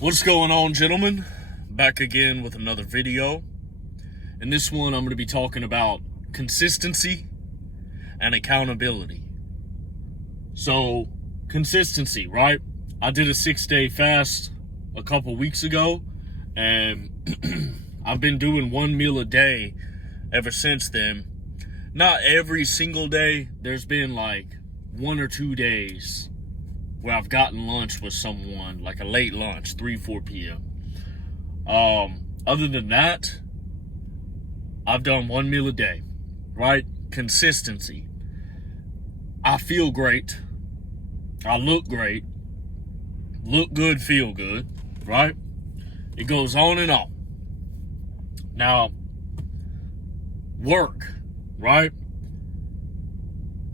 What's going on, gentlemen? Back again with another video. In this one, I'm going to be talking about consistency and accountability. So, consistency, right? I did a 6-day fast a couple weeks ago, and I've been doing one meal a day ever since then. Not every single day. There's been like 1 or 2 days where I've gotten lunch with someone, like a late lunch, 3-4 p.m. Other than that, I've done one meal a day, right? Consistency. I feel great. I look great. Look good, feel good, right? It goes on and on. Now, work, right?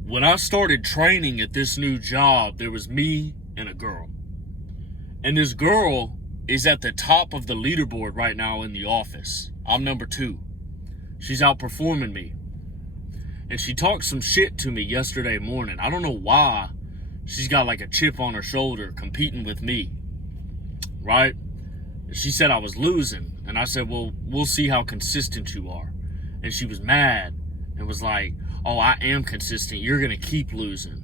When I started training at this new job, there was me and a girl. And this girl is at the top of the leaderboard right now in the office. I'm number 2. She's outperforming me. And she talked some shit to me yesterday morning. I don't know why she's got like a chip on her shoulder competing with me, right? She said I was losing. And I said, well, we'll see how consistent you are. And she was mad and was like, oh, I am consistent. You're going to keep losing.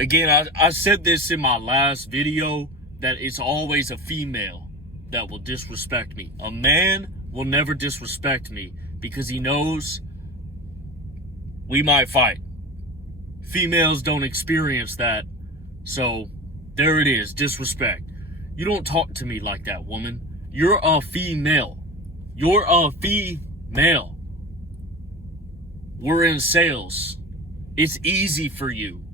Again, I said this in my last video, that it's always a female that will disrespect me. A man will never disrespect me because he knows we might fight. Females don't experience that. So there it is, disrespect. You don't talk to me like that, woman. You're a female. You're a female. We're in sales. It's easy for you.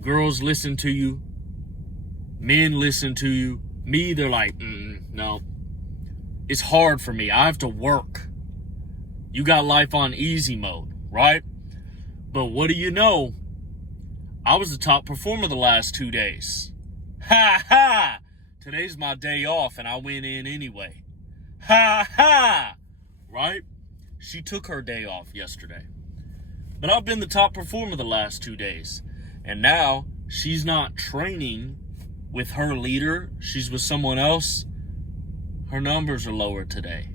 Girls listen to you. Men listen to you. Me, they're like, no. It's hard for me. I have to work. You got life on easy mode, right? But what do you know? I was the top performer the last 2 days. Ha ha! Today's my day off and I went in anyway. Ha ha! Right? She took her day off yesterday. But I've been the top performer the last 2 days. And now she's not training with her leader. She's with someone else. Her numbers are lower today.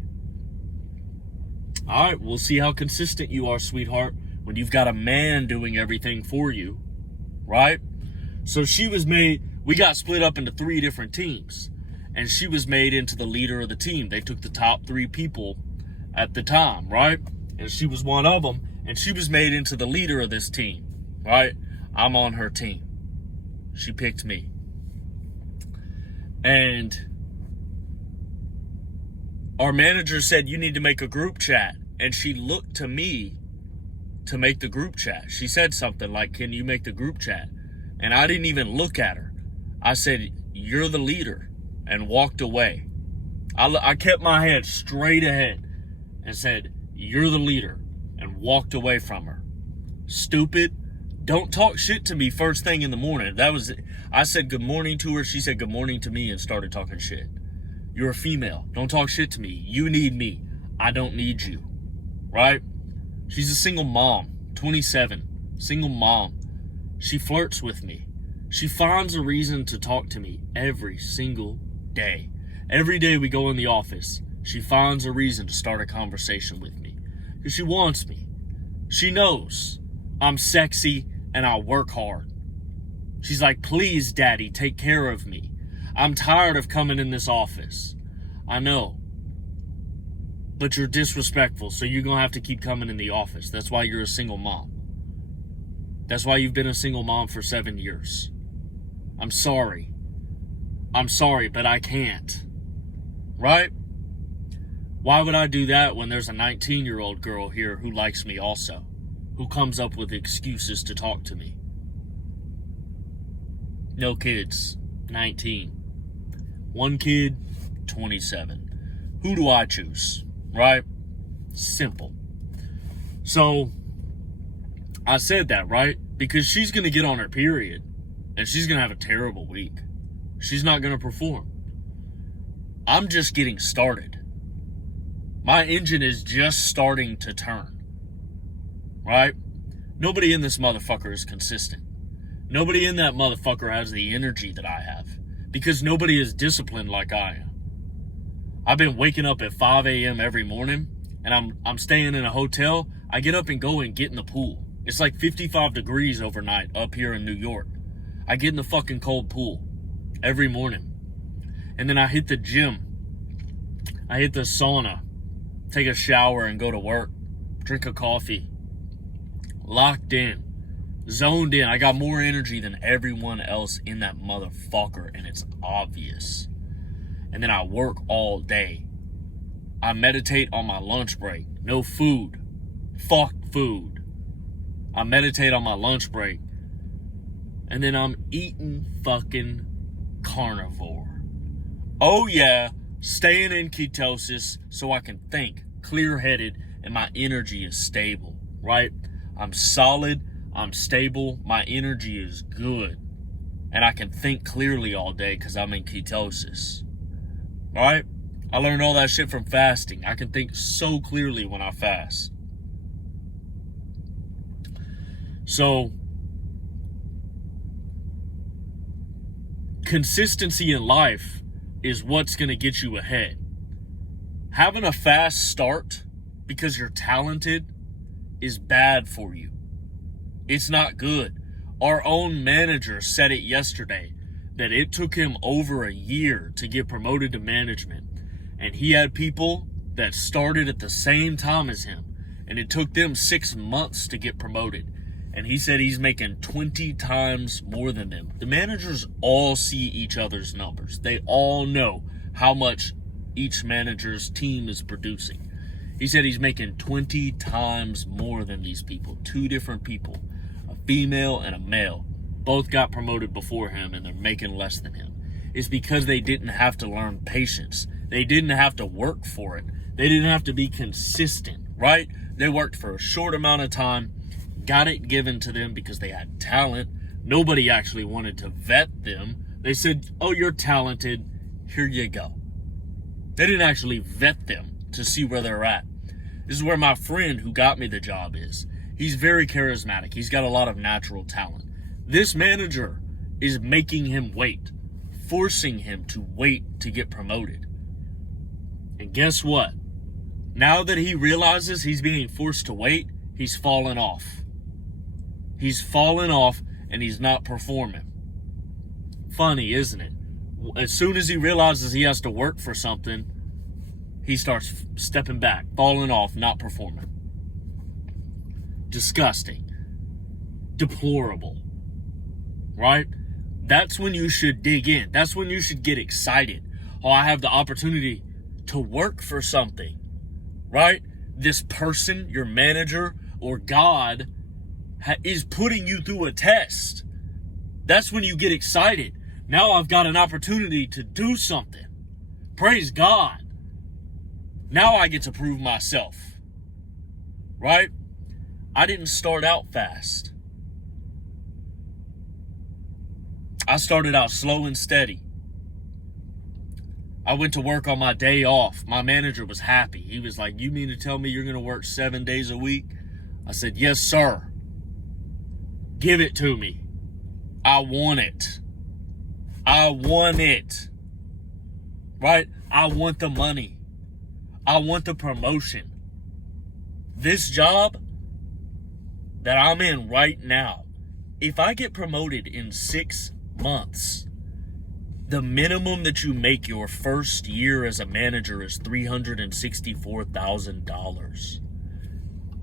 All right, we'll see how consistent you are, sweetheart, when you've got a man doing everything for you, right? So we got split up into 3 different teams. And she was made into the leader of the team. They took the top 3 people at the time, right? And she was one of them. And she was made into the leader of this team, right? I'm on her team. She picked me. And our manager said, you need to make a group chat. And she looked to me to make the group chat. She said something like, can you make the group chat? And I didn't even look at her. I said, you're the leader, and walked away. I kept my head straight ahead and said, you're the leader, and walked away from her. Stupid. Don't talk shit to me first thing in the morning. I said good morning to her. She said good morning to me and started talking shit. You're a female. Don't talk shit to me. You need me. I don't need you. Right? She's a single mom. 27. Single mom. She flirts with me. She finds a reason to talk to me every single day. Every day we go in the office, she finds a reason to start a conversation with me. Because she wants me. She knows I'm sexy and I work hard. She's like, please, daddy, take care of me. I'm tired of coming in this office. I know. But you're disrespectful, so you're going to have to keep coming in the office. That's why you're a single mom. That's why you've been a single mom for 7 years. I'm sorry. I'm sorry, but I can't. Right? Why would I do that when there's a 19-year-old girl here who likes me also? Who comes up with excuses to talk to me? No kids. 19. 1 kid. 27. Who do I choose? Right? Simple. So, I said that, right? Because she's going to get on her period. And she's going to have a terrible week. She's not going to perform. I'm just getting started. My engine is just starting to turn. Right? Nobody in this motherfucker is consistent. Nobody in that motherfucker has the energy that I have. because nobody is disciplined like I am. I've been waking up at 5 a.m. every morning, and I'm staying in a hotel. I get up and go and get in the pool. It's like 55 degrees overnight up here in New York. I get in the fucking cold pool every morning. And then I hit the gym. I hit the sauna, take a shower and go to work, drink a coffee. Locked in, zoned in. I got more energy than everyone else in that motherfucker, and it's obvious. And then I work all day. I meditate on my lunch break. No food. Fuck food. I meditate on my lunch break. And then I'm eating fucking carnivore. Oh yeah, staying in ketosis so I can think clear-headed and my energy is stable, right? I'm solid, I'm stable, my energy is good. And I can think clearly all day because I'm in ketosis. Right? I learned all that shit from fasting. I can think so clearly when I fast. So, consistency in life is what's going to get you ahead. Having a fast start because you're talented is bad for you. It's not good. Our own manager said it yesterday that it took him over a year to get promoted to management. And he had people that started at the same time as him. And it took them 6 months to get promoted. And he said he's making 20 times more than them. The managers all see each other's numbers. They all know how much each manager's team is producing. He said he's making 20 times more than these people. 2 different people, a female and a male. Both got promoted before him and they're making less than him. It's because they didn't have to learn patience. They didn't have to work for it. They didn't have to be consistent, right? They worked for a short amount of time, got it given to them because they had talent. Nobody actually wanted to vet them. They said, oh, you're talented, here you go. They didn't actually vet them to see where they're at. This is where my friend who got me the job is. He's very charismatic. He's got a lot of natural talent. This manager is making him wait, forcing him to wait to get promoted. And guess what? Now that he realizes he's being forced to wait, he's fallen off. He's fallen off and he's not performing. Funny, isn't it? As soon as he realizes he has to work for something, he starts stepping back, falling off, not performing. Disgusting. Deplorable. Right? That's when you should dig in. That's when you should get excited. Oh, I have the opportunity to work for something. Right? This person, your manager, or God is putting you through a test. That's when you get excited. Now I've got an opportunity to do something. Praise God. Now I get to prove myself. Right? I didn't start out fast. I started out slow and steady. I went to work on my day off. My manager was happy. He was like, you mean to tell me you're going to work 7 days a week? I said, yes, sir. Give it to me. I want it. I want it. Right? I want the money. I want the promotion. This job that I'm in right now, if I get promoted in 6 months, the minimum that you make your first year as a manager is $364,000.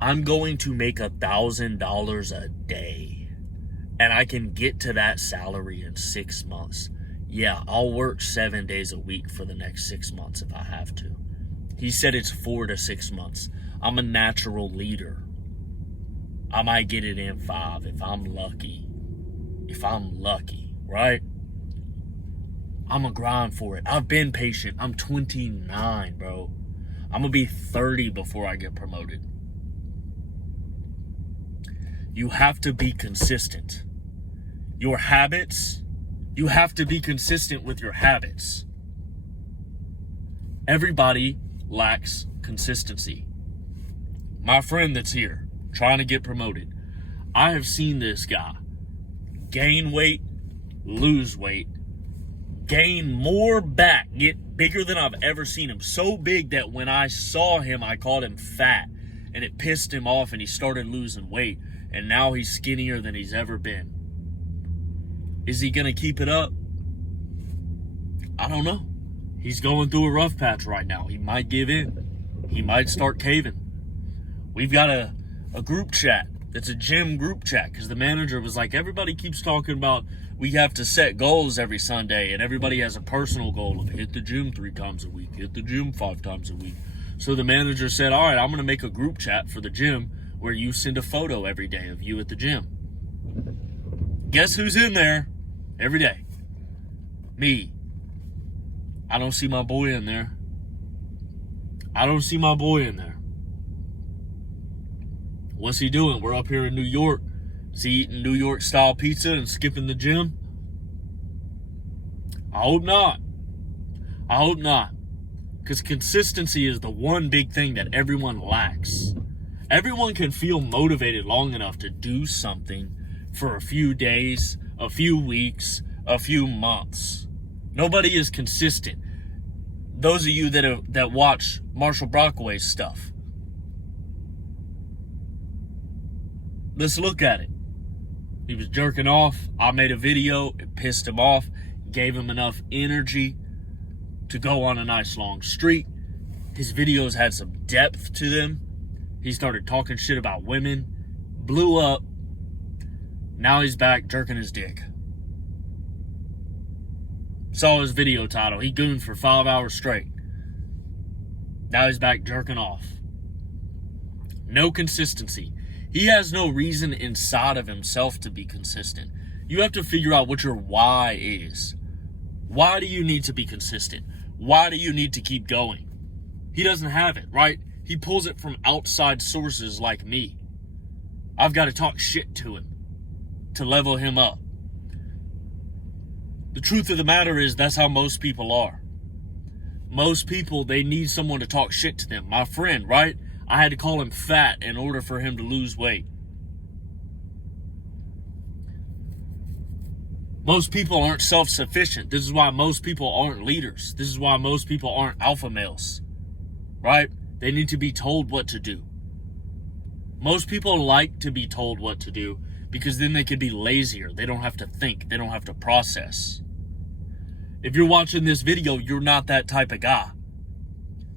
I'm going to make $1,000 a day, and I can get to that salary in 6 months. Yeah, I'll work 7 days a week for the next 6 months if I have to. He said it's 4 to 6 months. I'm a natural leader. I might get it in 5 if I'm lucky. If I'm lucky, right? I'm gonna grind for it. I've been patient. I'm 29, bro. I'm gonna be 30 before I get promoted. You have to be consistent. Your habits, you have to be consistent with your habits. Everybody lacks consistency. My friend that's here, trying to get promoted, I have seen this guy gain weight, lose weight, gain more back, get bigger than I've ever seen him. So big that when I saw him, I called him fat. And it pissed him off and he started losing weight. And now he's skinnier than he's ever been. Is he going to keep it up? I don't know. He's going through a rough patch right now. He might give in. He might start caving. We've got a group chat. It's a gym group chat because the manager was like, everybody keeps talking about we have to set goals every Sunday, and everybody has a personal goal of hit the gym 3 times a week, hit the gym 5 times a week. So the manager said, all right, I'm going to make a group chat for the gym where you send a photo every day of you at the gym. Guess who's in there every day? Me. I don't see my boy in there. I don't see my boy in there. What's he doing? We're up here in New York. Is he eating New York style pizza and skipping the gym? I hope not. I hope not. Because consistency is the one big thing that everyone lacks. Everyone can feel motivated long enough to do something for a few days, a few weeks, a few months. Nobody is consistent. Those of you that watch Marshall Brockway's stuff, let's look at it. He was jerking off. I made a video. It pissed him off. Gave him enough energy to go on a nice long streak. His videos had some depth to them. He started talking shit about women. Blew up. Now he's back jerking his dick. Saw his video title. He gooned for 5 hours straight. Now he's back jerking off. No consistency. He has no reason inside of himself to be consistent. You have to figure out what your why is. Why do you need to be consistent? Why do you need to keep going? He doesn't have it, right? He pulls it from outside sources like me. I've got to talk shit to him to level him up. The truth of the matter is that's how most people are. Most people, they need someone to talk shit to them. My friend, right? I had to call him fat in order for him to lose weight. Most people aren't self-sufficient. This is why most people aren't leaders. This is why most people aren't alpha males, right? They need to be told what to do. Most people like to be told what to do because then they can be lazier. They don't have to think. They don't have to process. If you're watching this video, you're not that type of guy.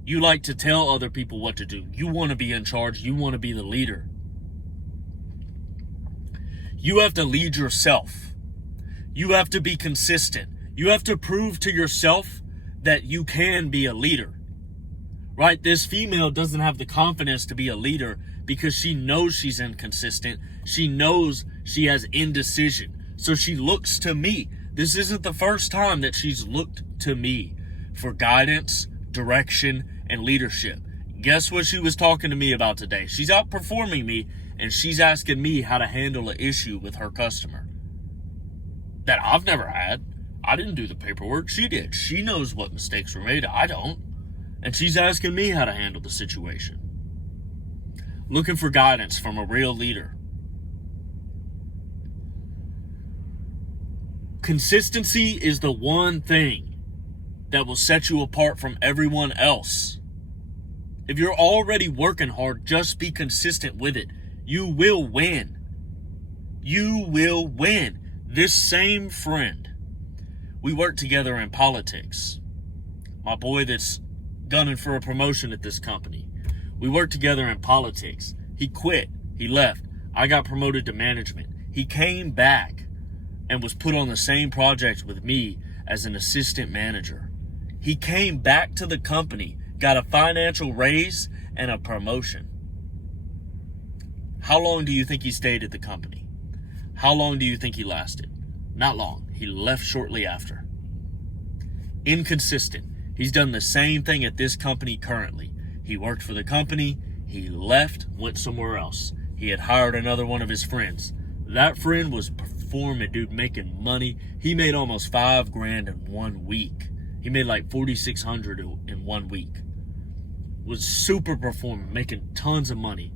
You like to tell other people what to do. You want to be in charge. You want to be the leader. You have to lead yourself. You have to be consistent. You have to prove to yourself that you can be a leader. Right? This female doesn't have the confidence to be a leader because she knows she's inconsistent. She knows she has indecision. So she looks to me. This isn't the first time that she's looked to me for guidance, direction, and leadership. Guess what she was talking to me about today? She's outperforming me, and she's asking me how to handle an issue with her customer that I've never had. I didn't do the paperwork. She did. She knows what mistakes were made. I don't. And she's asking me how to handle the situation. Looking for guidance from a real leader. Consistency is the one thing that will set you apart from everyone else. If you're already working hard, just be consistent with it. You will win. You will win. This same friend, we work together in politics. My boy that's gunning for a promotion at this company. We worked together in politics. He quit. He left. I got promoted to management. He came back and was put on the same project with me as an assistant manager. He came back to the company, got a financial raise and a promotion. How long do you think he stayed at the company? How long do you think he lasted? Not long. He left shortly after. Inconsistent. He's done the same thing at this company currently. He worked for the company, he left, went somewhere else. He had hired another one of his friends. That friend was performing, dude, making money. He made almost $5,000 in 1 week. He made like $4,600 in 1 week. Was super performing, making tons of money.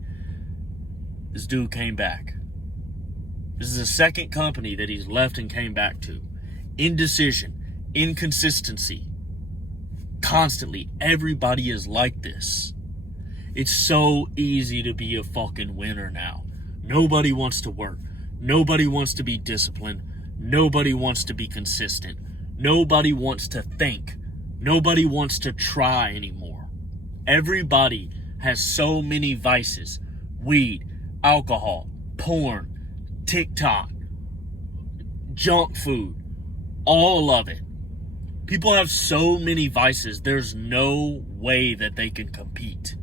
This dude came back. This is the second company that he's left and came back to. Indecision. Inconsistency. Constantly. Everybody is like this. It's so easy to be a fucking winner now. Nobody wants to work. Nobody wants to be disciplined. Nobody wants to be consistent. Nobody wants to think. Nobody wants to try anymore. Everybody has so many vices. Weed, alcohol, porn, TikTok, junk food, all of it. People have so many vices, there's no way that they can compete.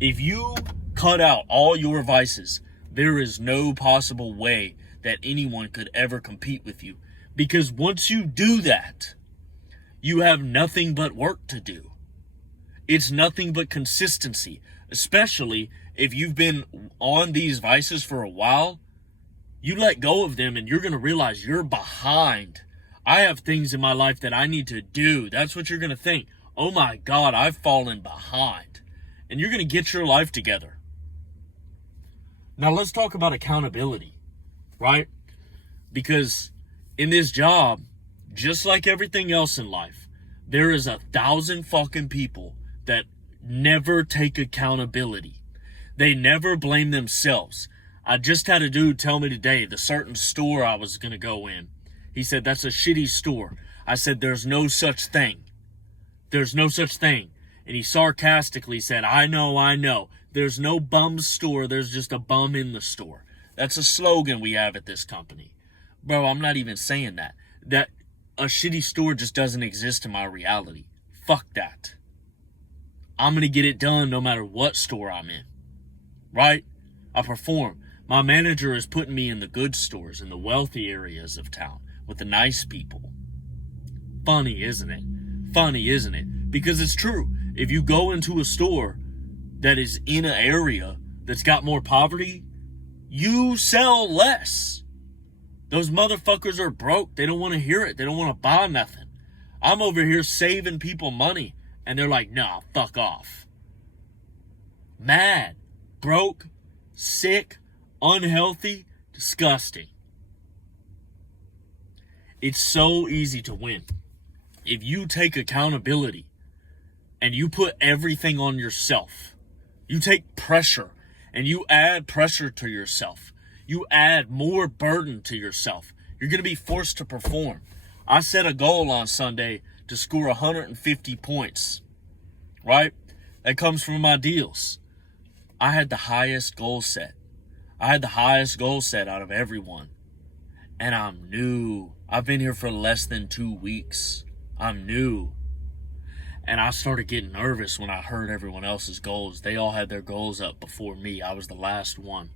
If you cut out all your vices, there is no possible way that anyone could ever compete with you. Because once you do that, you have nothing but work to do. It's nothing but consistency, especially if you've been on these vices for a while. You let go of them and you're going to realize you're behind. I have things in my life that I need to do. That's what you're going to think. Oh my God, I've fallen behind. And you're going to get your life together. Now let's talk about accountability, right? Because in this job, just like everything else in life, there is 1,000 fucking people that never take accountability. They never blame themselves. I just had a dude tell me today, the certain store I was going to go in, he said, that's a shitty store. I said, there's no such thing. There's no such thing. And he sarcastically said, I know. There's no bum store. There's just a bum in the store. That's a slogan we have at this company. Bro, I'm not even saying that. That a shitty store just doesn't exist in my reality. Fuck that. I'm going to get it done no matter what store I'm in. Right? I perform. My manager is putting me in the good stores, in the wealthy areas of town, with the nice people. Funny, isn't it? Funny, isn't it? Because it's true. If you go into a store that is in an area that's got more poverty, you sell less. Those motherfuckers are broke. They don't want to hear it. They don't want to buy nothing. I'm over here saving people money, and they're like, nah, fuck off. Mad, broke, sick, unhealthy, disgusting. It's so easy to win. If you take accountability and you put everything on yourself, you take pressure and you add pressure to yourself, you add more burden to yourself, you're going to be forced to perform. I set a goal on Sunday to score 150 points, right? That comes from my deals. I had the highest goal set. I had the highest goal set out of everyone. And I'm new. I've been here for less than 2 weeks. I'm new. And I started getting nervous when I heard everyone else's goals. They all had their goals up before me. I was the last one.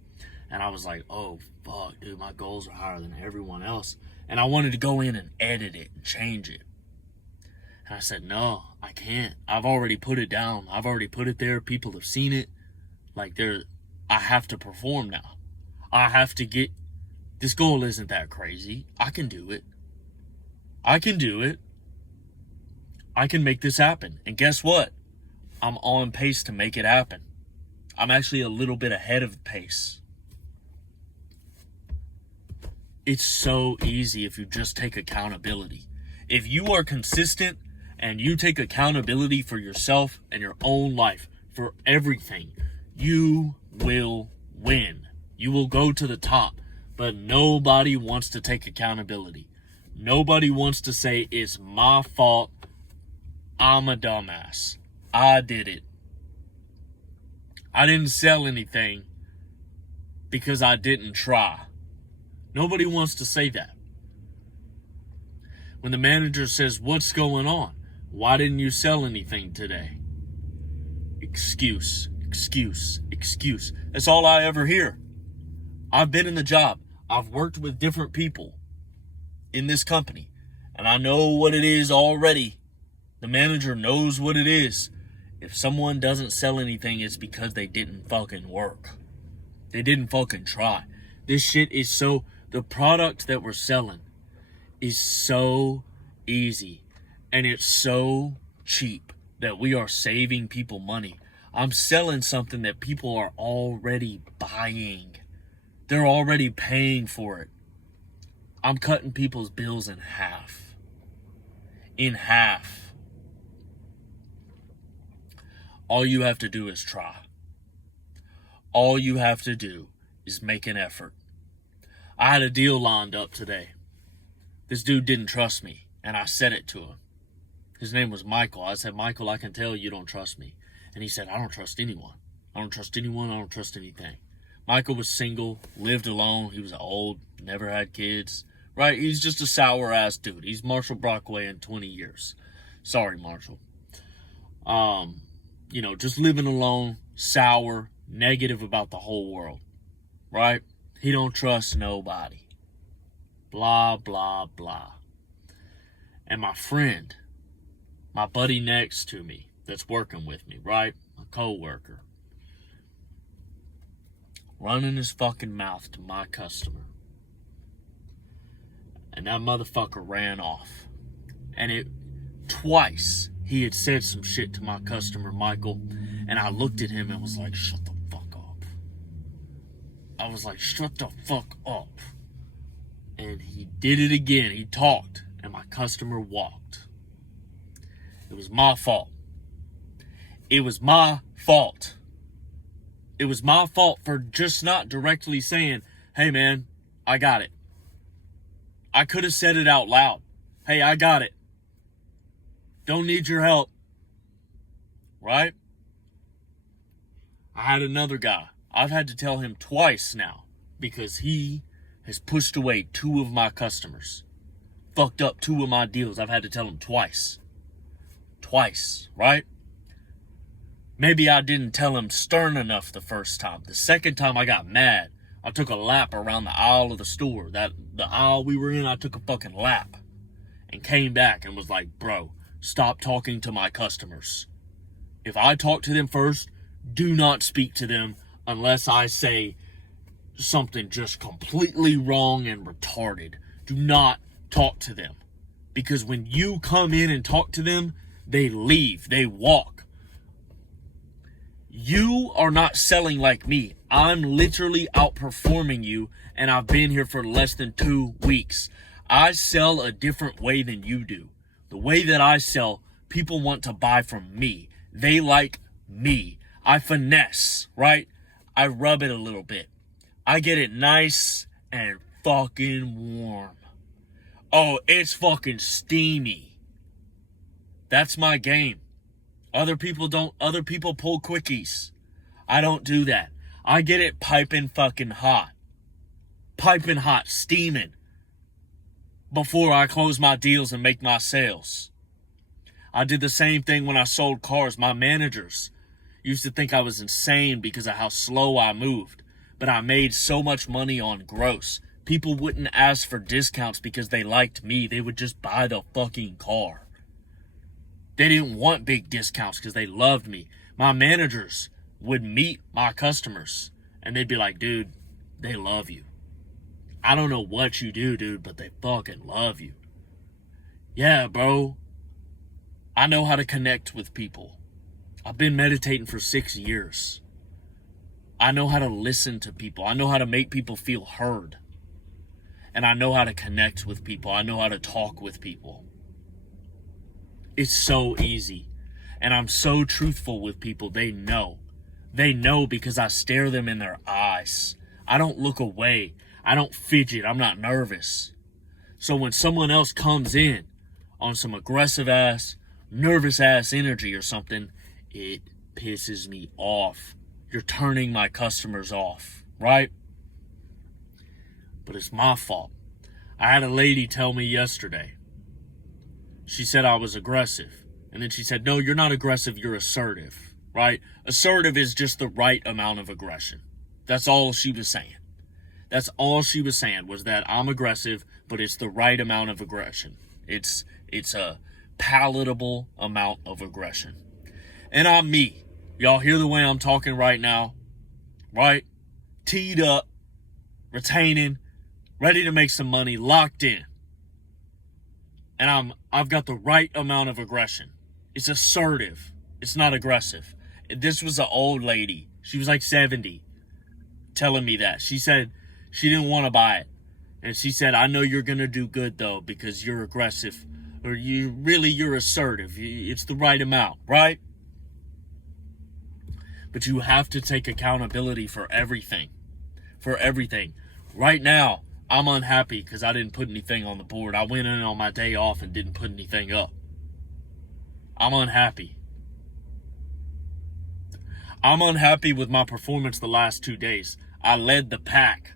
And I was like, oh, fuck, dude, my goals are higher than everyone else. And I wanted to go in and edit it and change it. And I said, no, I can't. I've already put it down. I've already put it there. People have seen it. Like, I have to perform now. I have to get... This goal isn't that crazy. I can do it. I can do it. I can make this happen. And guess what? I'm on pace to make it happen. I'm actually a little bit ahead of the pace. It's so easy if you just take accountability. If you are consistent and you take accountability for yourself and your own life, for everything, you will win. You will go to the top. But nobody wants to take accountability. Nobody wants to say, it's my fault. I'm a dumbass. I did it. I didn't sell anything because I didn't try. Nobody wants to say that. When the manager says, what's going on? Why didn't you sell anything today? Excuse. That's all I ever hear. I've been in the job. I've worked with different people in this company, and I know what it is already. The manager knows what it is. If someone doesn't sell anything, it's because they didn't fucking work. They didn't fucking try. This shit is so... The product that we're selling is so easy, and it's so cheap that we are saving people money. I'm selling something that people are already buying. They're already paying for it. I'm cutting people's bills in half. in half. All you have to do is try. All you have to do is make an effort. I had a deal lined up today. This dude didn't trust me, and I said it to him. His name was Michael. I said, Michael, I can tell you don't trust me. And he said, I don't trust anyone. I don't trust anyone. I don't trust anything. Michael was single, lived alone. He was old, never had kids. Right? He's just a sour-ass dude. He's Marshall Brockway in 20 years. Sorry, Marshall. Just living alone, sour, negative about the whole world. Right? He don't trust nobody. Blah, blah, blah. And my friend, my buddy next to me that's working with me, right? My co-worker. Running his fucking mouth to my customer. And that motherfucker ran off. And twice he had said some shit to my customer, Michael. And I looked at him and was like, shut the fuck up. I was like, shut the fuck up. And he did it again. He talked. And my customer walked. It was my fault. It was my fault. It was my fault for just not directly saying, hey man, I got it. I could have said it out loud. Hey, I got it. Don't need your help. Right? I had another guy. I've had to tell him twice now because he has pushed away 2 of my customers. Fucked up 2 of my deals. I've had to tell him twice. Twice, right? Maybe I didn't tell him stern enough the first time. The second time I got mad. I took a lap around the aisle of the store. The aisle we were in, I took a fucking lap. And came back and was like, bro, stop talking to my customers. If I talk to them first, do not speak to them unless I say something just completely wrong and retarded. Do not talk to them. Because when you come in and talk to them, they leave. They walk. You are not selling like me. I'm literally outperforming you, and I've been here for less than 2 weeks. I sell a different way than you do. The way that I sell, people want to buy from me. They like me. I finesse, right? I rub it a little bit. I get it nice and fucking warm. Oh, it's fucking steamy. That's my game. Other people don't. Other people pull quickies. I don't do that. I get it piping fucking hot. Piping hot, steaming. Before I close my deals and make my sales. I did the same thing when I sold cars. My managers used to think I was insane because of how slow I moved. But I made so much money on gross. People wouldn't ask for discounts because they liked me. They would just buy the fucking car. They didn't want big discounts because they loved me. My managers would meet my customers and they'd be like, dude, they love you. I don't know what you do, dude, but they fucking love you. Yeah, bro. I know how to connect with people. I've been meditating for 6 years. I know how to listen to people. I know how to make people feel heard. And I know how to connect with people. I know how to talk with people. It's so easy. And I'm so truthful with people. They know. They know because I stare them in their eyes. I don't look away. I don't fidget. I'm not nervous. So when someone else comes in on some aggressive ass, nervous ass energy or something, it pisses me off. You're turning my customers off, right? But it's my fault. I had a lady tell me yesterday. She said I was aggressive. And then she said, no, you're not aggressive, you're assertive, right? Assertive is just the right amount of aggression. That's all she was saying. That's all she was saying was that I'm aggressive, but it's the right amount of aggression. It's a palatable amount of aggression. And I'm me. Y'all hear the way I'm talking right now, right? Teed up, retaining, ready to make some money, locked in. And I've got the right amount of aggression. It's assertive. It's not aggressive. This was an old lady. She was like 70 telling me that. She said she didn't want to buy it. And she said, I know you're going to do good though because you're aggressive. Or you're assertive. It's the right amount, right? But you have to take accountability for everything. For everything. Right now, I'm unhappy because I didn't put anything on the board. I went in on my day off and didn't put anything up. I'm unhappy. I'm unhappy with my performance the last 2 days. I led the pack.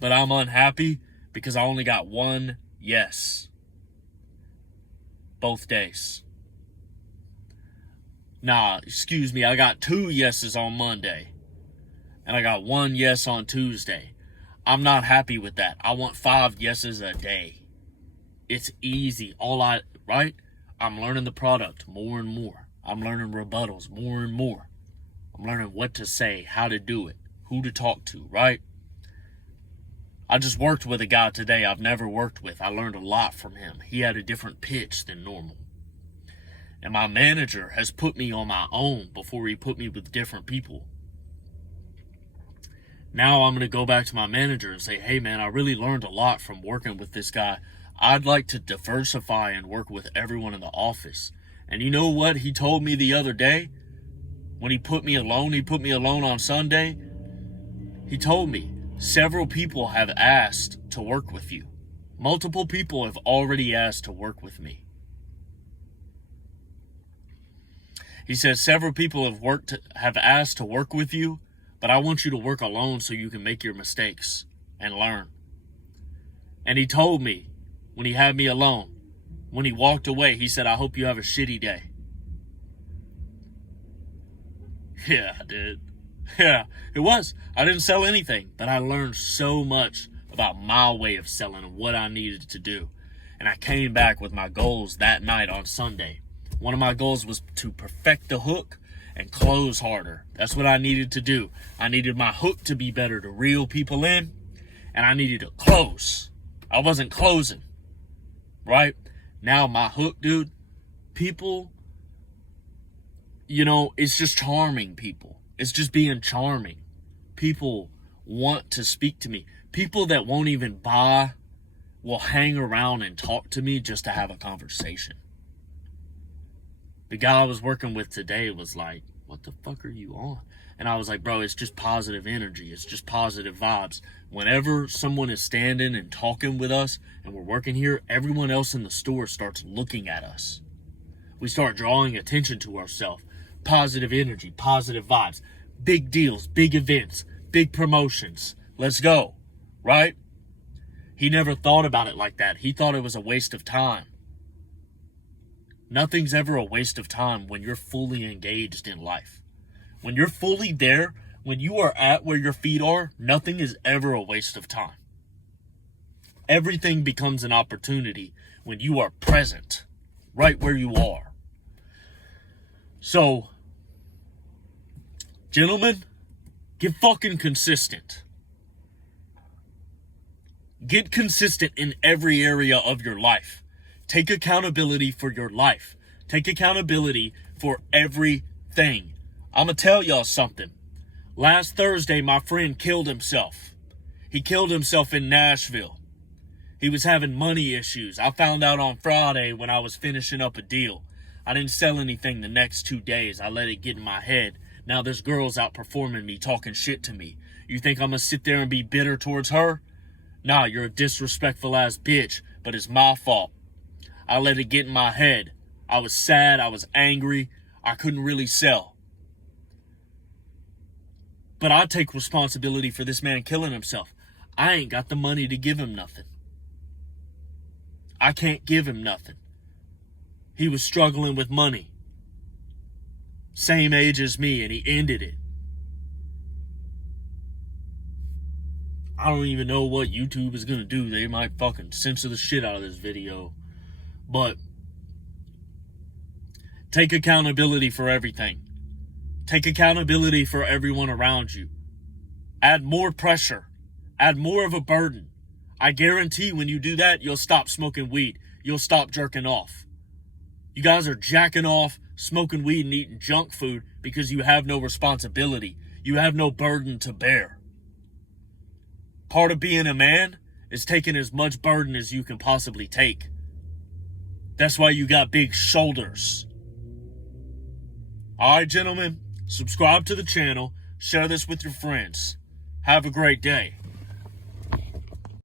But I'm unhappy because I only got one yes. Both days. Nah, excuse me, I got 2 yeses on Monday. And I got 1 yes on Tuesday. I'm not happy with that. I want 5 yeses a day. It's easy. Right? I'm learning the product more and more. I'm learning rebuttals more and more. I'm learning what to say, how to do it, who to talk to, right? I just worked with a guy today I've never worked with. I learned a lot from him. He had a different pitch than normal. And my manager has put me on my own before he put me with different people. Now I'm going to go back to my manager and say, hey man, I really learned a lot from working with this guy. I'd like to diversify and work with everyone in the office. And you know what he told me the other day? When he put me alone on Sunday. He told me, several people have asked to work with you. Multiple people have already asked to work with me. He says several people have asked to work with you, but I want you to work alone so you can make your mistakes and learn. And he told me, when he had me alone, when he walked away, he said, I hope you have a shitty day. Yeah, I did. Yeah, it was. I didn't sell anything, but I learned so much about my way of selling and what I needed to do. And I came back with my goals that night on Sunday. One of my goals was to perfect the hook and close harder. That's what I needed to do. I needed my hook to be better to reel people in, and I needed to close. I wasn't closing, right? Now my hook, dude, people, it's just charming people. It's just being charming. People want to speak to me. People that won't even buy will hang around and talk to me just to have a conversation. The guy I was working with today was like, what the fuck are you on? And I was like, bro, it's just positive energy. It's just positive vibes. Whenever someone is standing and talking with us and we're working here, everyone else in the store starts looking at us. We start drawing attention to ourselves. Positive energy, positive vibes, big deals, big events, big promotions. Let's go, right? He never thought about it like that. He thought it was a waste of time. Nothing's ever a waste of time when you're fully engaged in life. When you're fully there, when you are at where your feet are, nothing is ever a waste of time. Everything becomes an opportunity when you are present, right where you are. So, gentlemen, get fucking consistent. Get consistent in every area of your life. Take accountability for your life. Take accountability for everything. I'm going to tell y'all something. Last Thursday, my friend killed himself. He killed himself in Nashville. He was having money issues. I found out on Friday when I was finishing up a deal. I didn't sell anything the next 2 days. I let it get in my head. Now there's girls out performing me, talking shit to me. You think I'm going to sit there and be bitter towards her? Nah, you're a disrespectful ass bitch, but it's my fault. I let it get in my head. I was sad. I was angry. I couldn't really sell. But I take responsibility for this man killing himself. I ain't got the money to give him nothing. I can't give him nothing. He was struggling with money. Same age as me, and he ended it. I don't even know what YouTube is going to do. They might fucking censor the shit out of this video. But take accountability for everything. Take accountability for everyone around you. Add more pressure. Add more of a burden. I guarantee when you do that, you'll stop smoking weed. You'll stop jerking off. You guys are jacking off, smoking weed, and eating junk food because you have no responsibility. You have no burden to bear. Part of being a man is taking as much burden as you can possibly take. That's why you got big shoulders. All right, gentlemen, subscribe to the channel. Share this with your friends. Have a great day.